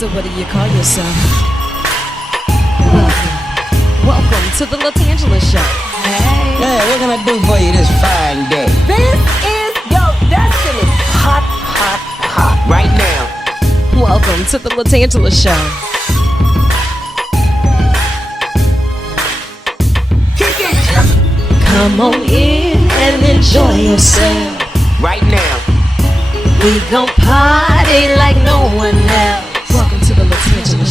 So what do you call yourself? Welcome to the LaTangela Show. Hey. Hey, what can I do for you this fine day? This is your destiny. Hot, hot, hot. Right now. Welcome to the LaTangela Show. Kick it. Come on in and enjoy yourself. Right now. We gon' party like no one else. Welcome to the LaTangela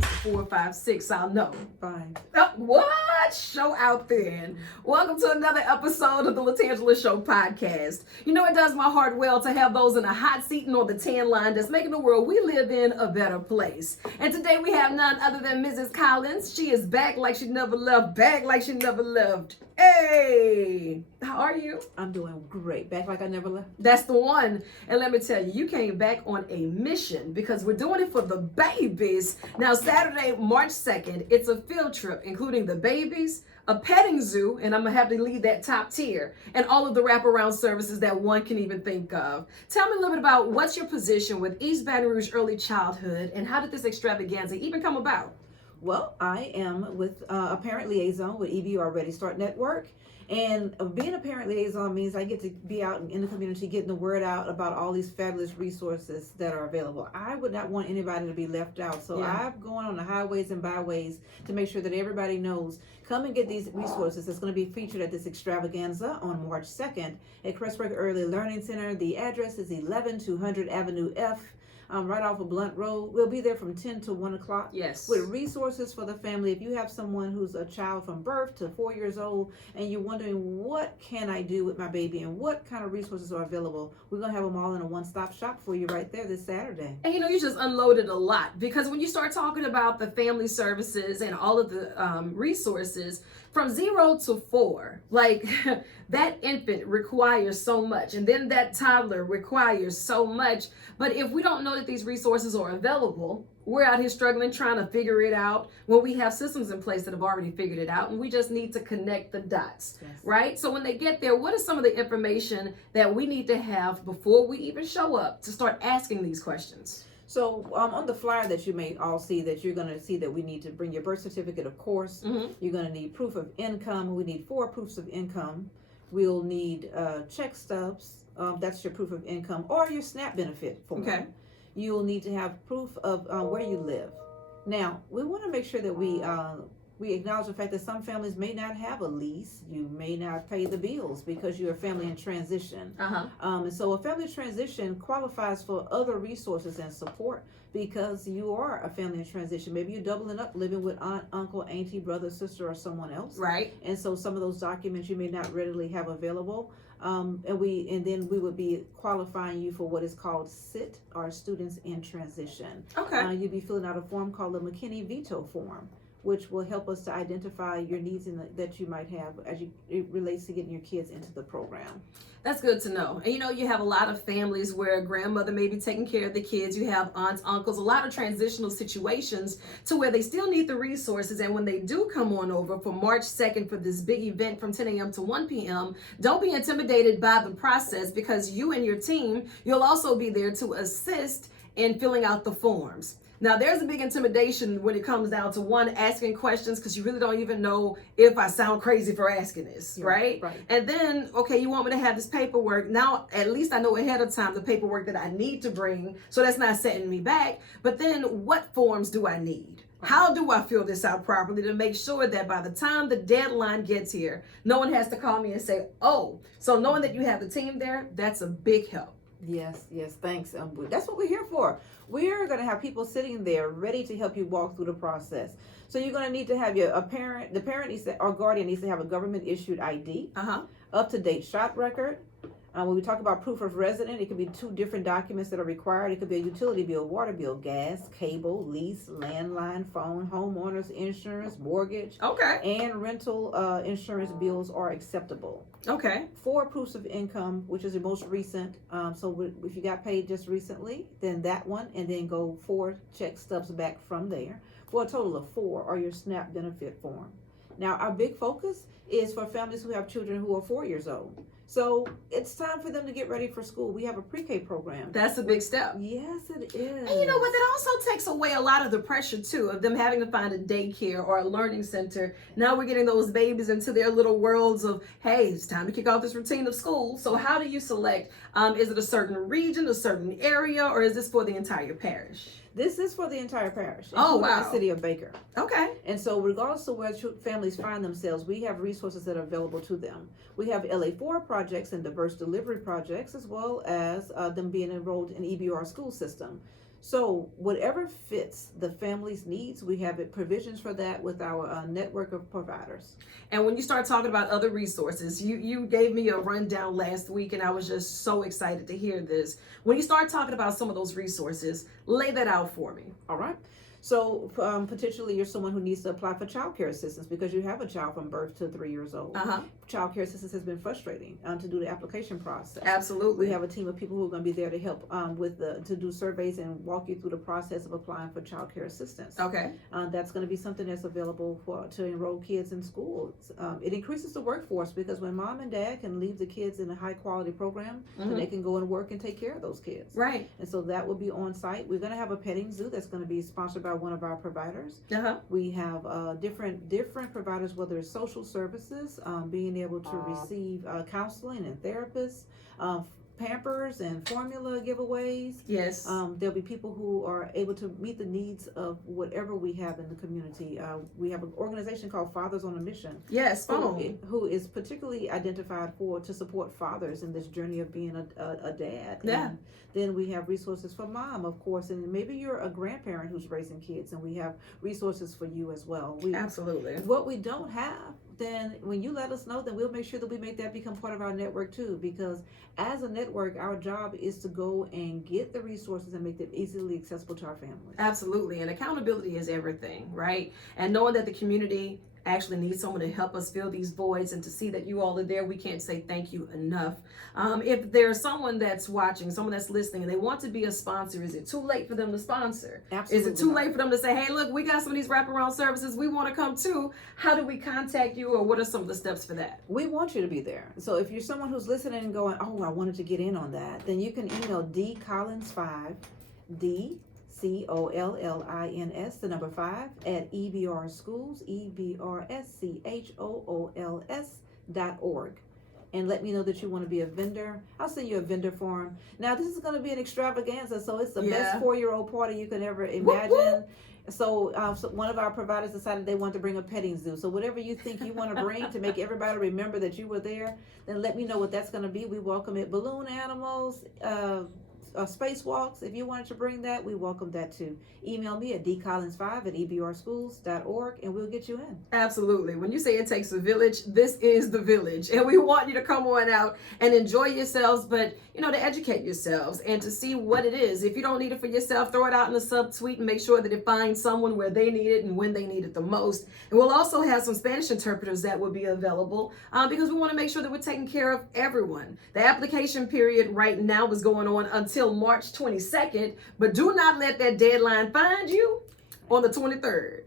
Show. 4, 5, 6, I'll know. 5. What? Show out then. Welcome to another episode of the LaTangela Show podcast. You know, it does my heart well to have those in a hot seat and on the tan line that's making the world we live in a better place. And today we have none other than Mrs. Collins. She is back like she never left, back like she never left. Hey, how are you? I'm doing great. Back like I never left. That's the one. And let me tell you, you came back on a mission because we're doing it for the babies. Now, Saturday, March 2nd, it's a field trip, including the babies, a petting zoo, and I'm going to have to lead that top tier, and all of the wraparound services that one can even think of. Tell me a little bit about what's your position with East Baton Rouge Early Childhood, and how did this extravaganza even come about? Well, I am with a parent liaison with EBR Ready Start Network. And being a parent liaison means I get to be out in the community getting the word out about all these fabulous resources that are available. I would not want anybody to be left out. So I'm going on the highways and byways to make sure that everybody knows. Come and get these resources. It's going to be featured at this extravaganza on March 2nd at Crestworth Early Learning Center. The address is 11200 Avenue F. Right off of Blunt Road. We'll be there from 10 to 1 o'clock. Yes. With resources for the family. If you have someone who's a child from birth to 4 years old and you're wondering what can I do with my baby and what kind of resources are available, we're going to have them all in a one-stop shop for you right there this Saturday. And you know, you just unloaded a lot, because when you start talking about the family services and all of the resources from 0 to 4, like that infant requires so much, and then that toddler requires so much. But if we don't know that these resources are available, we're out here struggling trying to figure it out when we have systems in place that have already figured it out, and we just need to connect the dots. Yes. Right? So when they get there, what is some of the information that we need to have before we even show up to start asking these questions? So on the flyer that you may all see, that you're going to see that we need to bring your birth certificate, of course. Mm-hmm. You're going to need proof of income. We need 4 proofs of income. We'll need check stubs. That's your proof of income, or your SNAP benefit form. Okay. You'll need to have proof of where you live. Now, we want to make sure that we acknowledge the fact that some families may not have a lease. You may not pay the bills because you're a family in transition. And so a family transition qualifies for other resources and support because you are a family in transition. Maybe you're doubling up, living with aunt, uncle, auntie, brother, sister, or someone else. Right. And so some of those documents you may not readily have available. And then we would be qualifying you for what is called SIT, or Students in Transition. Okay. You'll be filling out a form called the McKinney Veto Form, which will help us to identify your needs that you might have as it relates to getting your kids into the program. That's good to know. And you know, you have a lot of families where a grandmother may be taking care of the kids. You have aunts, uncles, a lot of transitional situations to where they still need the resources. And when they do come on over for March 2nd for this big event from 10 a.m. to 1 p.m., don't be intimidated by the process, because you and your team, you'll also be there to assist in filling out the forms. Now, there's a big intimidation when it comes down to one, asking questions, because you really don't even know if I sound crazy for asking this, right? Right. And then, okay, you want me to have this paperwork. Now, at least I know ahead of time the paperwork that I need to bring, so that's not setting me back. But then what forms do I need? How do I fill this out properly to make sure that by the time the deadline gets here, no one has to call me and say, oh, so knowing that you have the team there, that's a big help. Yes, thanks. That's what we're here for. We're going to have people sitting there ready to help you walk through the process. So you're going to need to have the parent needs to, or guardian needs to have a government issued ID, up-to-date shot record. When we talk about proof of resident, it could be 2 different documents that are required. It could be a utility bill, water bill, gas, cable, lease, landline, phone, homeowners insurance, mortgage. Okay. And rental insurance bills are acceptable. Okay. 4 proofs of income, which is the most recent. So if you got paid just recently, then that one, and then go 4 check stubs back from there. For a total of 4 are your SNAP benefit form. Now, our big focus is for families who have children who are 4 years old. So it's time for them to get ready for school. We have a pre-K program. That's a big step. Yes, it is. And you know what? That also takes away a lot of the pressure too of them having to find a daycare or a learning center. Now we're getting those babies into their little worlds of, hey, it's time to kick off this routine of school. So how do you select? Is it a certain region, a certain area, or is this for the entire parish? This is for the entire parish. Oh, including wow. The city of Baker. Okay. And so regardless of where families find themselves, we have resources that are available to them. We have LA4 projects and diverse delivery projects, as well as them being enrolled in EBR school system. So whatever fits the family's needs, we have provisions for that with our network of providers. And when you start talking about other resources, you gave me a rundown last week, and I was just so excited to hear this. When you start talking about some of those resources, lay that out for me. All right. So potentially you're someone who needs to apply for child care assistance because you have a child from birth to 3 years old. Child care assistance has been frustrating to do the application process. Absolutely. We have a team of people who are going to be there to help to do surveys and walk you through the process of applying for child care assistance. Okay. That's going to be something that's available to enroll kids in schools. It increases the workforce because when mom and dad can leave the kids in a high quality program, then they can go and work and take care of those kids. Right. And so that will be on site. We're going to have a petting zoo that's going to be sponsored by one of our providers. We have different providers, whether it's social services, being able to receive counseling and therapists, Pampers and formula giveaways. Yes. There'll be people who are able to meet the needs of whatever we have in the community. We have an organization called Fathers on a Mission. Yes, who is particularly identified to support fathers in this journey of being a dad. Yeah. And then we have resources for mom, of course, and maybe you're a grandparent who's raising kids, and we have resources for you as well. Absolutely. What we don't have, then when you let us know, then we'll make sure that we make that become part of our network too, because as a network, our job is to go and get the resources and make them easily accessible to our families. Absolutely. And accountability is everything, right? And knowing that the community actually needs someone to help us fill these voids, and to see that you all are there, we can't say thank you enough. If there's someone that's watching, someone that's listening, and they want to be a sponsor, is it too late for them to sponsor? Absolutely. Is it too late for them to say, hey, look, we got some of these wraparound services, we want to come too. How do we contact you, or what are some of the steps for that? We want you to be there. So if you're someone who's listening and going, oh, I wanted to get in on that, then you can email dcollins5, DCOLLINS, the number 5, at EBR Schools, EBRSCHOOLS.org. And let me know that you want to be a vendor. I'll send you a vendor form. Now, this is going to be an extravaganza, so it's the best 4-year-old party you could ever imagine. Whoop, whoop. So one of our providers decided they wanted to bring a petting zoo. So whatever you think you want to bring to make everybody remember that you were there, then let me know what that's going to be. We welcome it. Balloon animals, spacewalks. If you wanted to bring that, we welcome that too. Email me at dcollins5@ebrschools.org and we'll get you in. Absolutely. When you say it takes a village, this is the village, and we want you to come on out and enjoy yourselves, but to educate yourselves and to see what it is. If you don't need it for yourself, throw it out in the subtweet and make sure that it finds someone where they need it and when they need it the most. And we'll also have some Spanish interpreters that will be available because we want to make sure that we're taking care of everyone. The application period right now is going on until March 22nd, but do not let that deadline find you on the 23rd.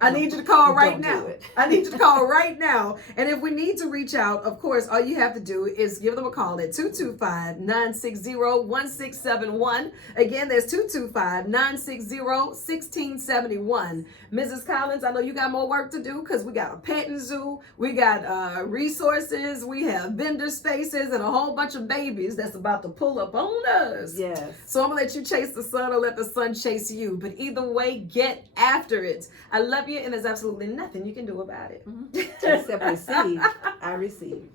I need you to call right now. I need you to call right now. And if we need to reach out, of course, all you have to do is give them a call at 225-960-1671. Again, that's 225-960-1671. Mrs. Collins, I know you got more work to do because we got a petting zoo, we got resources, we have vendor spaces, and a whole bunch of babies that's about to pull up on us. Yes. So I'm going to let you chase the sun or let the sun chase you. But either way, get after it. I love you, and there's absolutely nothing you can do about it. Except receive. I receive.